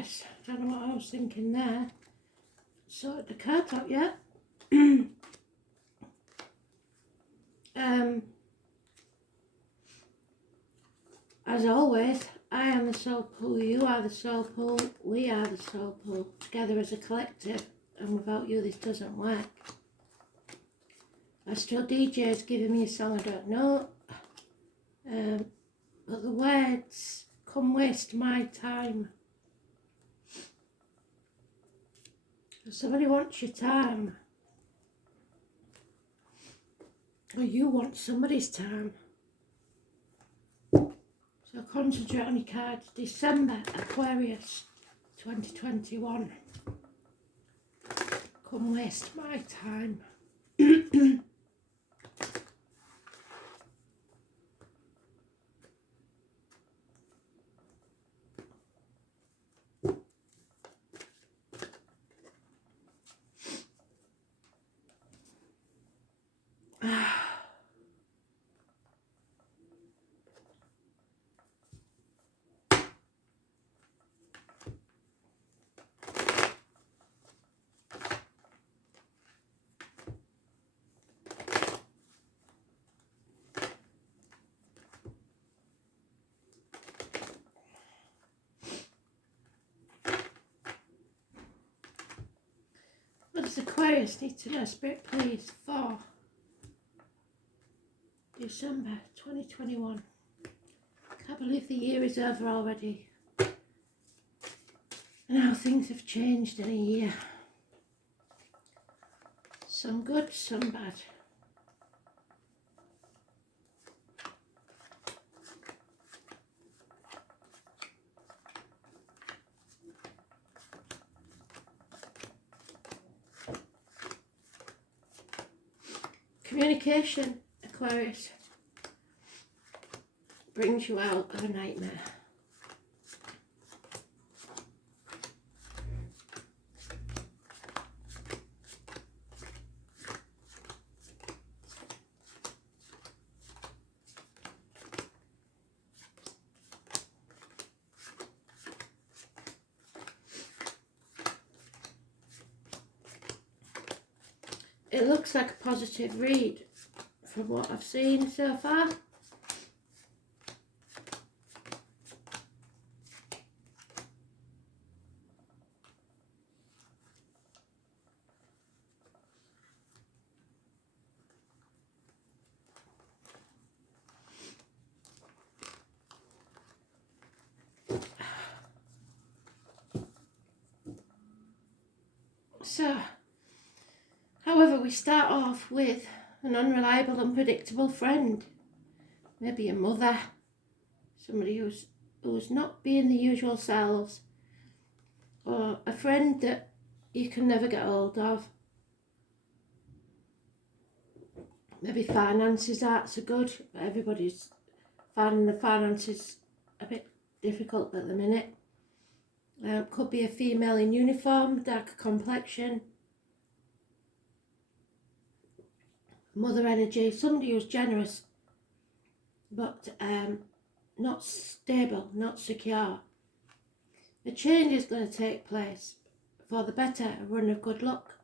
Aquarius. Don't know what I was thinking there. Sorted the card out yet. As always, I am the soul pool, you are the soul pool, we are the soul pool, together as a collective, and without you this doesn't work. Astral DJ is giving me a song I don't know, but the words, come waste my time. If somebody wants your time, or you want somebody's time, so concentrate on your cards. December, Aquarius, 2021. Come waste my time. What does Aquarius need to know, Spirit, please, for December 2021? Can't believe the year is over already. And how things have changed in a year. Some good, some bad. Communication, Aquarius, brings you out of a nightmare. It looks like a positive read from what I've seen so far. So, however, we start off with an unreliable, unpredictable friend. Maybe a mother, somebody who's not being the usual selves, or a friend that you can never get hold of. Maybe finances aren't so good, but everybody's finding the finances a bit difficult at the minute. Could be a female in uniform, darker complexion. Mother energy, somebody who's generous, but not stable, not secure. A change is going to take place for the better, a run of good luck.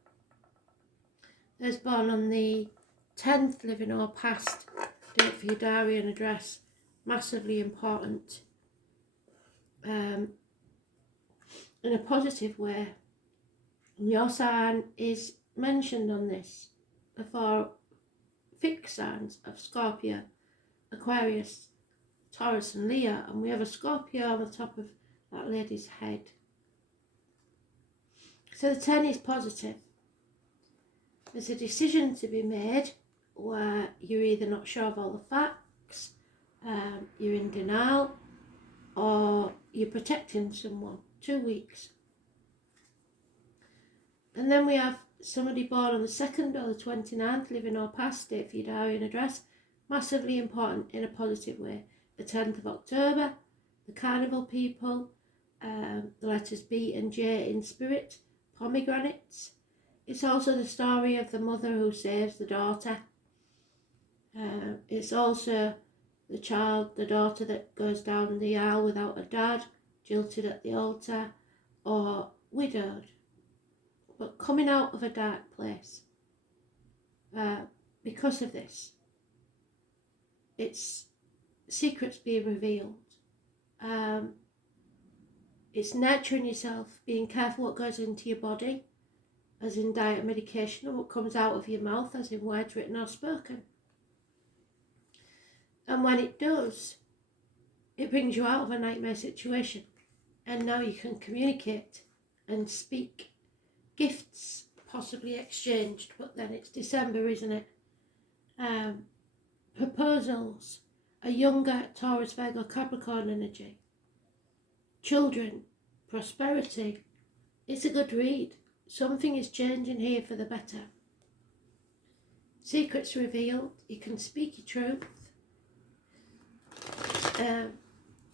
Those born on the 10th, living or past, date for your diary and address, massively important. In a positive way. And your sign is mentioned on this. The four fixed signs of Scorpio, Aquarius, Taurus and Leo, and we have a Scorpio on the top of that lady's head. So the 10 is positive. There's a decision to be made where you're either not sure of all the facts, you're in denial, or you're protecting someone. 2 weeks. And then we have somebody born on the 2nd or the 29th, living or past, date for your diary and address, massively important in a positive way. The 10th of October, the carnival people, the letters B and J in spirit, pomegranates. It's also the story of the mother who saves the daughter. It's also the child, the daughter that goes down the aisle without a dad, jilted at the altar, or widowed, but coming out of a dark place because of this. It's secrets being revealed. It's nurturing yourself, being careful what goes into your body, as in diet and medication, and what comes out of your mouth, as in words written or spoken. And when it does, it brings you out of a nightmare situation. And now you can communicate and speak. Gifts possibly exchanged, but then it's December, isn't it? Proposals, a younger Taurus, Virgo, Capricorn energy. Children, prosperity. It's a good read. Something is changing here for the better. Secrets revealed. You can speak your truth.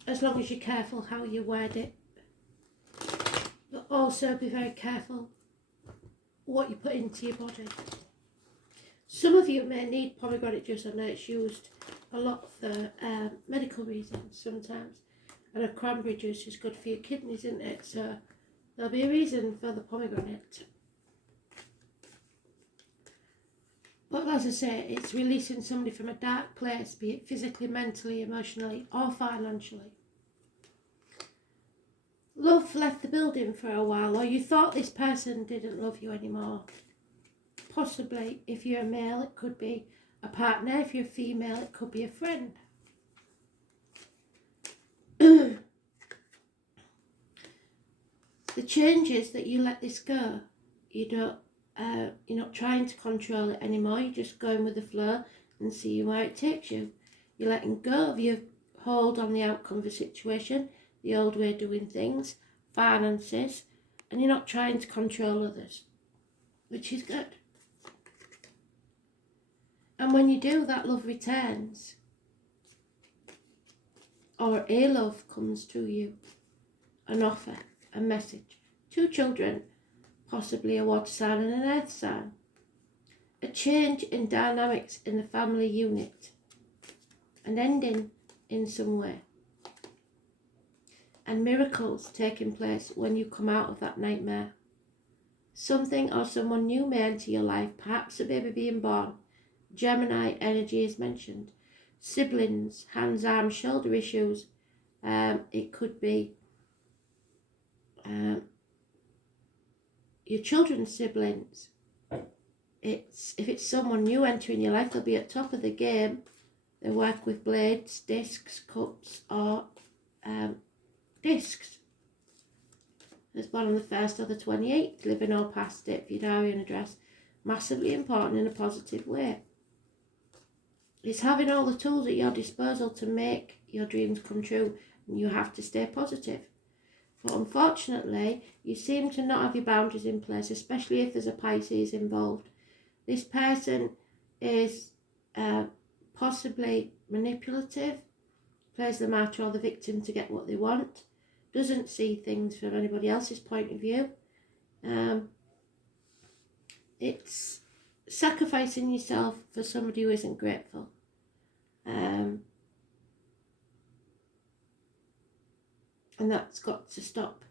As long as you're careful how you word it. But also be very careful what you put into your body. Some of you may need pomegranate juice. I know it's used a lot for medical reasons sometimes. And a cranberry juice is good for your kidneys, isn't it? So there'll be a reason for the pomegranate. But as I say, it's releasing somebody from a dark place, be it physically, mentally, emotionally, or financially. Love left the building for a while, or you thought this person didn't love you anymore. Possibly, if you're a male, it could be a partner. If you're a female, it could be a friend. The changes that you let this go, you're not trying to control it anymore. You're just going with the flow and seeing where it takes you. You're letting go of your hold on the outcome of a situation, the old way of doing things, finances, and you're not trying to control others, which is good. And when you do, that love returns, or a love comes to you, an offer, a message. 2 children, possibly a water sign and an earth sign. A change in dynamics in the family unit. An ending in some way. And miracles taking place when you come out of that nightmare. Something or someone new may enter your life, perhaps a baby being born. Gemini energy is mentioned. Siblings, hands, arms, shoulder issues. It could be your children's siblings. If it's someone new entering your life, they'll be at top of the game. They work with blades, discs, cups, or discs. There's born on the 1st or the 28th, living or past it, for your diary and address. Massively important in a positive way. It's having all the tools at your disposal to make your dreams come true, and you have to stay positive. But unfortunately, you seem to not have your boundaries in place, especially if there's a Pisces involved. This person is possibly manipulative, plays the martyr or the victim to get what they want, doesn't see things from anybody else's point of view. It's sacrificing yourself for somebody who isn't grateful. And that's got to stop.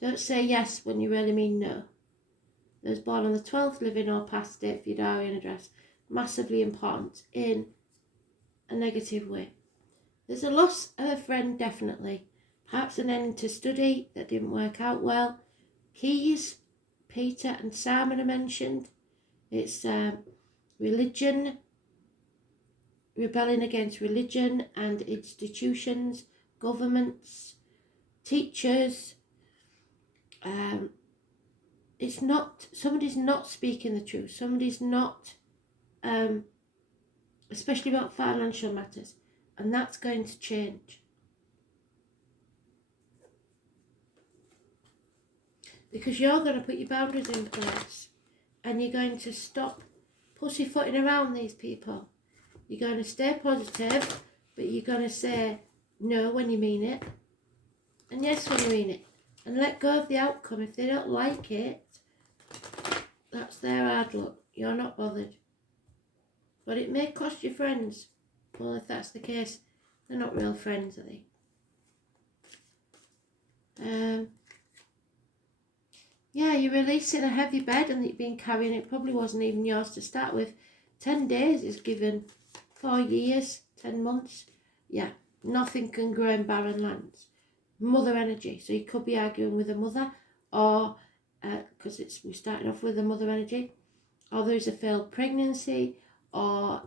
Don't say yes when you really mean no. Those born on the 12th, living or past it, for your diary and address. Massively important in a negative way. There's a loss of a friend, definitely. Perhaps an end to study that didn't work out well. Keys, Peter and Simon are mentioned. It's religion, rebelling against religion and institutions, governments, teachers. It's not, somebody's not speaking the truth. Somebody's not, especially about financial matters. And that's going to change. Because you're going to put your boundaries in place. And you're going to stop pussyfooting around these people. You're going to stay positive, but you're going to say no when you mean it. And yes when you mean it. And let go of the outcome. If they don't like it, that's their hard luck. You're not bothered. But it may cost you friends. Well, if that's the case, they're not real friends, are they? Yeah, you're releasing a heavy burden that you've been carrying. It probably wasn't even yours to start with. 10 days is given 4 years, 10 months. Yeah, nothing can grow in barren lands. Mother energy. So you could be arguing with a mother, or because we're starting off with the mother energy, or there's a failed pregnancy, or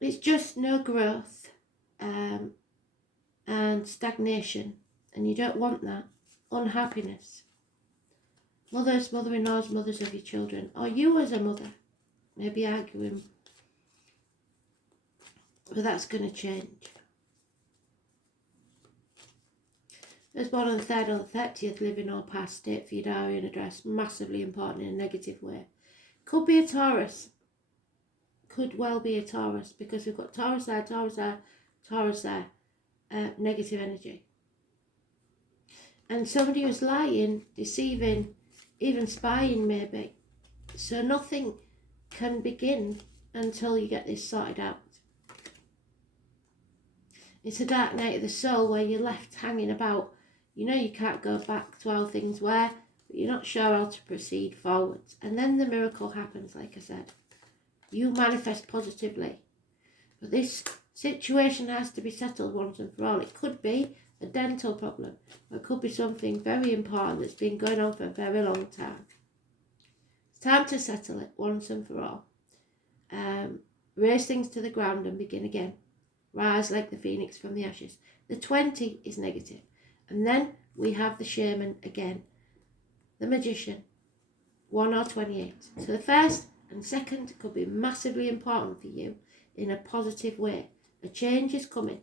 it's just no growth and stagnation, and you don't want that. Unhappiness. Mothers, mother-in-laws, mothers of your children, or you as a mother may be arguing, but that's going to change. Those born on the 3rd or the 30th, living or past, date for your diary and address, massively important in a negative way. Could be a Taurus. Could well be a Taurus, because we've got Taurus there, Taurus there, Taurus there. Negative energy. And somebody who's lying, deceiving, even spying maybe. So nothing can begin until you get this sorted out. It's a dark night of the soul where you're left hanging about. You know you can't go back to how things were, but you're not sure how to proceed forwards. And then the miracle happens, like I said. You manifest positively. But this situation has to be settled once and for all. It could be a dental problem. Or it could be something very important that's been going on for a very long time. It's time to settle it once and for all. Raise things to the ground and begin again. Rise like the phoenix from the ashes. The 20 is negative. And then we have the shaman again. The magician. 1 or 28. So the first and second could be massively important for you in a positive way. A change is coming.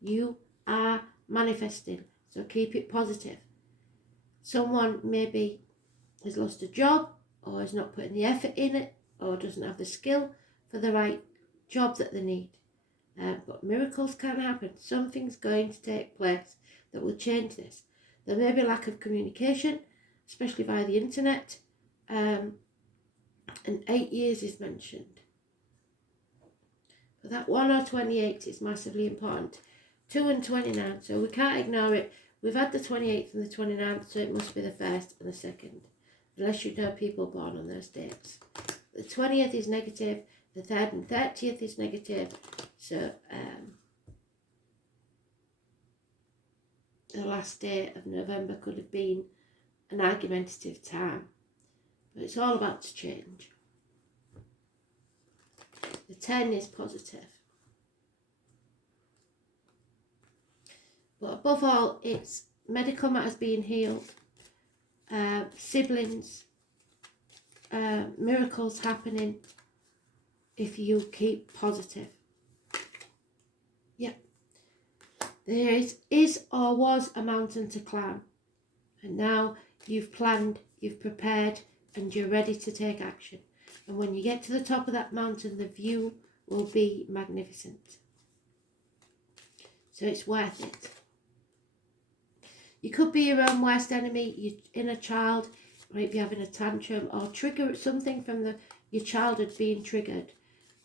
You are manifesting. So keep it positive. Someone maybe has lost a job, or is not putting the effort in it, or doesn't have the skill for the right job that they need. But miracles can happen. Something's going to take place that will change this. There may be lack of communication, especially via the internet. And 8 years is mentioned. But that 1 or 28 is massively important. 2 and 29, so we can't ignore it. We've had the 28th and the 29th, so it must be the 1st and the 2nd. Unless you know people born on those dates. The 20th is negative. The 3rd and 30th is negative. So the last day of November could have been an argumentative time. But it's all about to change. The 10 is positive. But above all, it's medical matters being healed. Siblings. Miracles happening if you keep positive. Yep. There is or was a mountain to climb. And now you've planned, you've prepared, and you're ready to take action. And when you get to the top of that mountain, the view will be magnificent. So it's worth it. You could be your own worst enemy, your inner child might be having a tantrum, or trigger something from your childhood being triggered,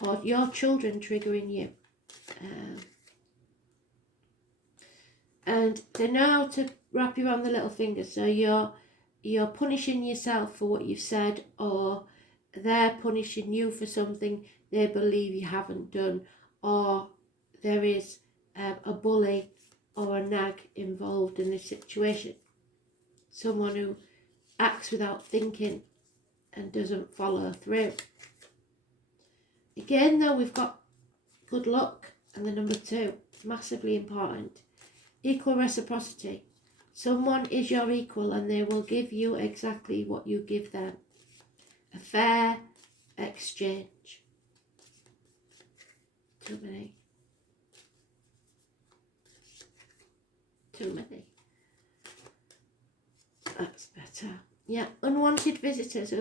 or your children triggering you. And they know how to wrap you around the little finger, so you're punishing yourself for what you've said, or they're punishing you for something they believe you haven't done, or there is a bully or a nag involved in this situation. Someone who acts without thinking and doesn't follow through. Again though, we've got good luck and the number 2, massively important. Equal reciprocity. Someone is your equal and they will give you exactly what you give them. A fair exchange. Too many. That's better. Yeah, unwanted visitors.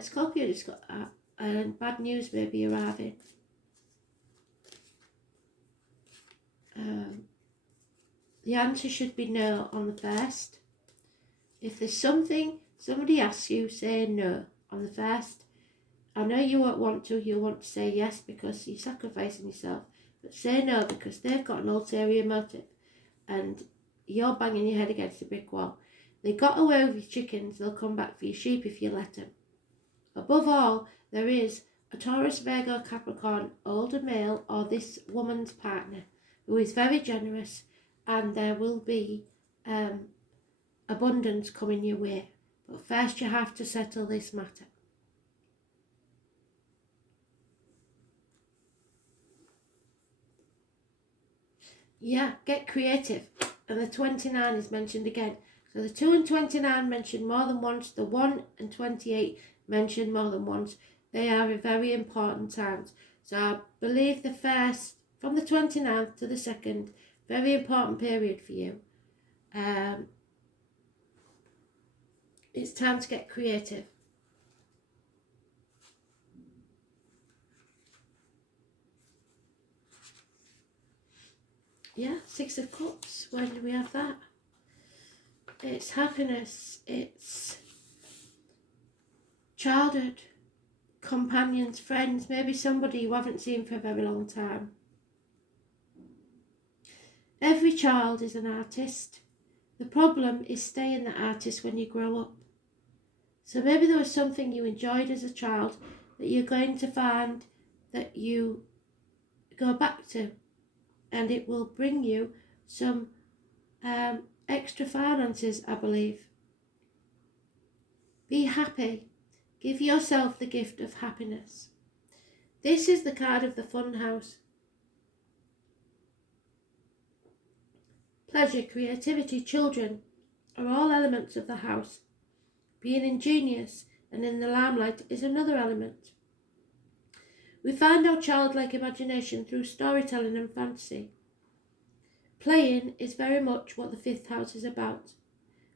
Scorpio just got that. And bad news may be arriving. The answer should be no on the 1st. If there's something somebody asks you, say no on the 1st. I know you won't want to. You'll want to say yes because you're sacrificing yourself. But say no because they've got an ulterior motive. And you're banging your head against a brick wall. They got away with your chickens, they'll come back for your sheep if you let them. Above all, there is a Taurus, Virgo, Capricorn, older male, or this woman's partner, who is very generous, and there will be abundance coming your way. But first you have to settle this matter. Yeah, get creative. And the 29 is mentioned again. So the 2 and 29 mentioned more than once. The 1 and 28 mentioned more than once. They are very important times. So I believe the first, from the 29th to the 2nd, very important period for you. It's time to get creative. Yeah, 6 of Cups. When do we have that? It's happiness. It's childhood, companions, friends, maybe somebody you haven't seen for a very long time. Every child is an artist. The problem is staying the artist when you grow up. So maybe there was something you enjoyed as a child that you're going to find that you go back to, and it will bring you some extra finances, I believe. Be happy. Give yourself the gift of happiness. This is the card of the fun house. Pleasure, creativity, children are all elements of the house. Being ingenious and in the limelight is another element. We find our childlike imagination through storytelling and fantasy. Playing is very much what the 5th house is about.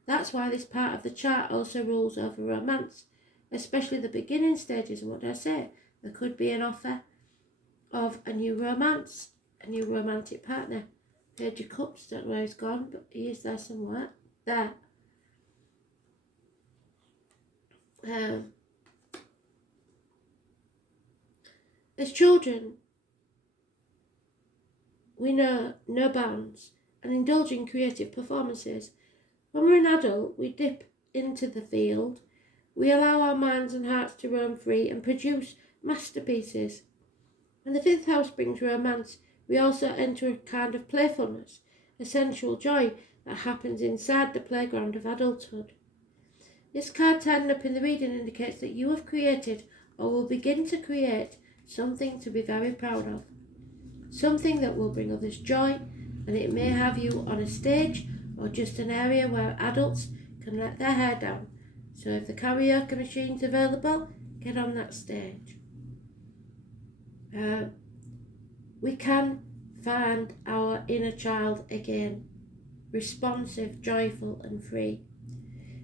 That's why this part of the chart also rules over romance, especially the beginning stages. And what did I say? There could be an offer of a new romance, a new romantic partner. Page of Cups, don't know where he's gone, but he is there somewhere. There. As children, we know no bounds and indulge in creative performances. When we're an adult, we dip into the field. We allow our minds and hearts to roam free and produce masterpieces. When the 5th house brings romance, we also enter a kind of playfulness, a sensual joy that happens inside the playground of adulthood. This card tied up in the reading indicates that you have created or will begin to create something to be very proud of. Something that will bring others joy, and it may have you on a stage or just an area where adults can let their hair down. So if the karaoke machine's available, get on that stage. We can find our inner child again, responsive, joyful and free.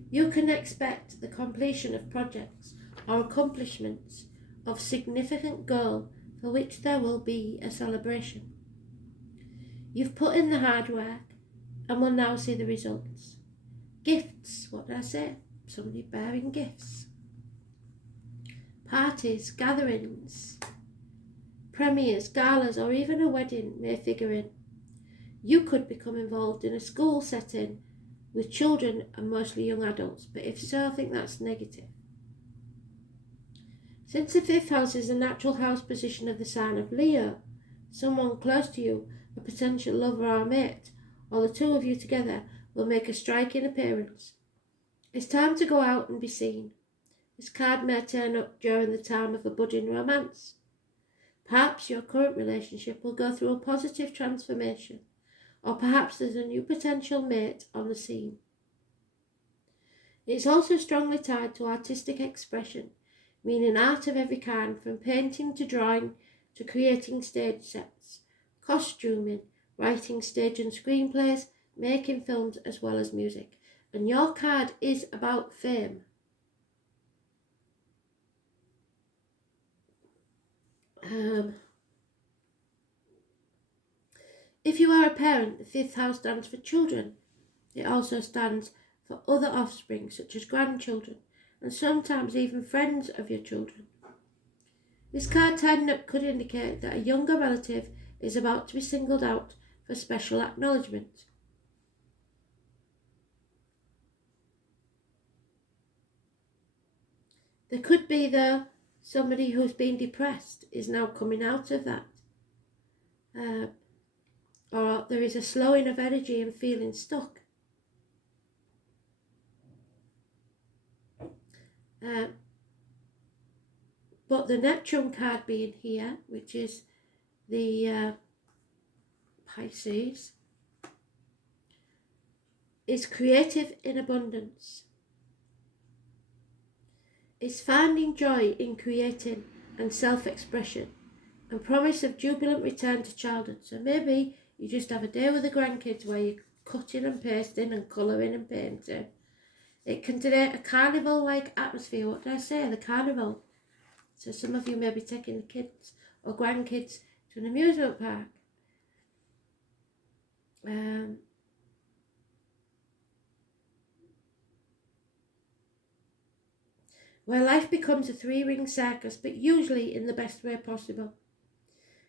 You can expect the completion of projects or accomplishments of significant goal for which there will be a celebration. You've put in the hard work and will now see the results. Gifts, what did I say? Somebody bearing gifts. Parties, gatherings, premieres, galas, or even a wedding may figure in. You could become involved in a school setting with children and mostly young adults, but if so, I think that's negative. Since the 5th house is a natural house position of the sign of Leo, someone close to you, a potential lover or mate, or the two of you together will make a striking appearance. It's time to go out and be seen. This card may turn up during the time of a budding romance. Perhaps your current relationship will go through a positive transformation, or perhaps there's a new potential mate on the scene. It's also strongly tied to artistic expression, meaning art of every kind, from painting to drawing to creating stage sets, costuming, writing stage and screenplays, making films as well as music. And your card is about fame. If you are a parent, the 5th house stands for children. It also stands for other offspring, such as grandchildren, and sometimes even friends of your children. This card tied up could indicate that a younger relative is about to be singled out for special acknowledgement. There could be, though, somebody who's been depressed is now coming out of that. Or there is a slowing of energy and feeling stuck. But the Neptune card being here, which is the Pisces, is creative in abundance. It's finding joy in creating and self-expression and promise of jubilant return to childhood. So maybe you just have a day with the grandkids where you're cutting and pasting and colouring and painting. It can create a carnival-like atmosphere. What did I say? The carnival. So some of you may be taking the kids or grandkids to an amusement park. Where life becomes a three-ring circus, but usually in the best way possible.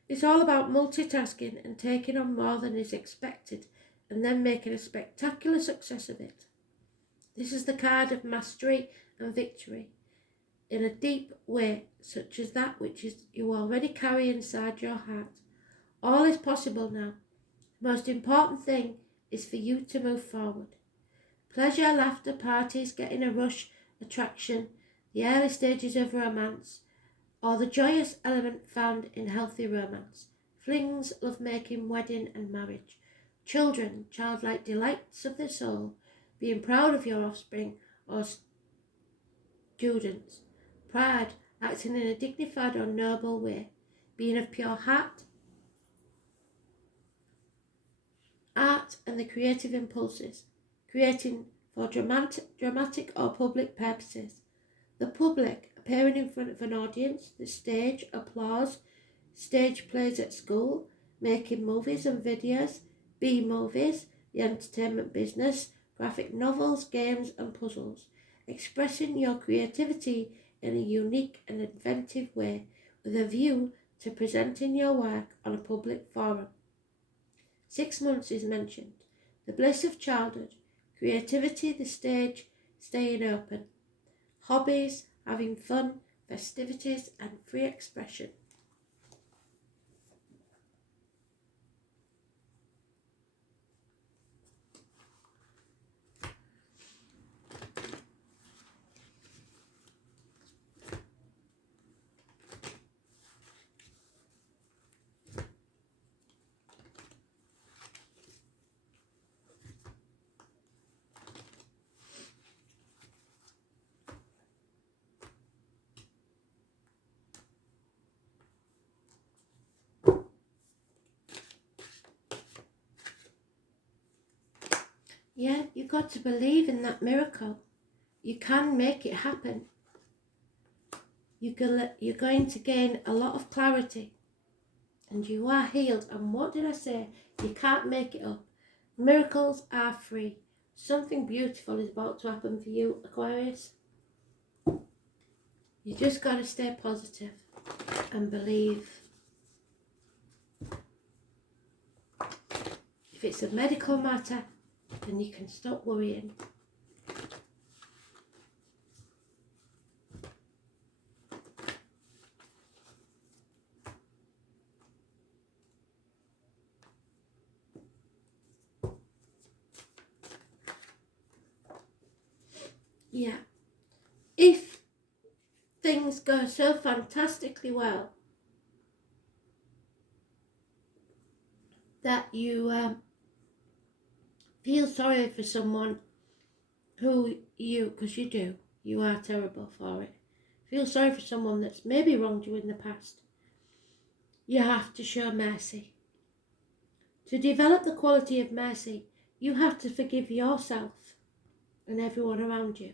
It's all about multitasking and taking on more than is expected and then making a spectacular success of it. This is the card of mastery and victory in a deep way, such as that which is you already carry inside your heart. All is possible now. The most important thing is for you to move forward. Pleasure, laughter, parties, getting a rush, attraction, the early stages of romance, or the joyous element found in healthy romance, flings, lovemaking, wedding and marriage, children, childlike delights of the soul, being proud of your offspring or students, pride, acting in a dignified or noble way, being of pure heart, art and the creative impulses, creating for dramatic or public purposes. The public, appearing in front of an audience, the stage, applause, stage plays at school, making movies and videos, B-movies, the entertainment business, graphic novels, games and puzzles, expressing your creativity in a unique and inventive way with a view to presenting your work on a public forum. 6 months is mentioned. The bliss of childhood, creativity, the stage, staying open, hobbies, having fun, festivities and free expression. Yeah, you've got to believe in that miracle. You can make it happen. You're going to gain a lot of clarity. And you are healed. And what did I say? You can't make it up. Miracles are free. Something beautiful is about to happen for you, Aquarius. You just got to stay positive and believe. If it's a medical matter, then you can stop worrying. Yeah. If things go so fantastically well that you feel sorry for someone who because you do, you are terrible for it. Feel sorry for someone that's maybe wronged you in the past. You have to show mercy. To develop the quality of mercy, you have to forgive yourself and everyone around you.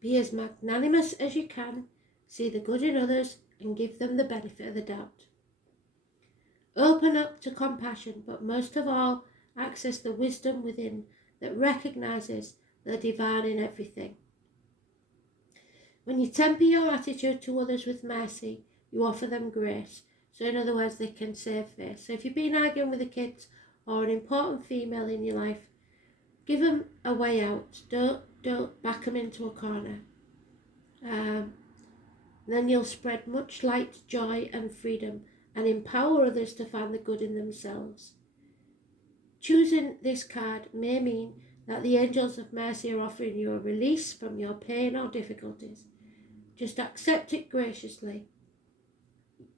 Be as magnanimous as you can, see the good in others and give them the benefit of the doubt. Open up to compassion, but most of all, access the wisdom within that recognizes the divine in everything. When you temper your attitude to others with mercy, you offer them grace. So in other words, they can save face. So if you've been arguing with the kids or an important female in your life, give them a way out. Don't back them into a corner. Then you'll spread much light, joy and freedom and empower others to find the good in themselves. Choosing this card may mean that the angels of mercy are offering you a release from your pain or difficulties. Just accept it graciously.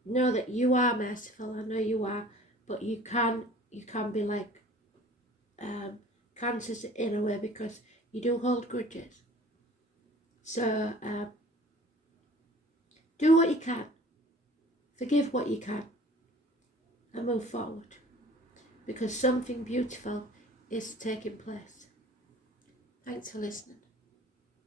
Know that you are merciful. I know you are, but you can be like Cancers in a way, because you do hold grudges. So do what you can, forgive what you can, and move forward, because something beautiful is taking place. Thanks for listening.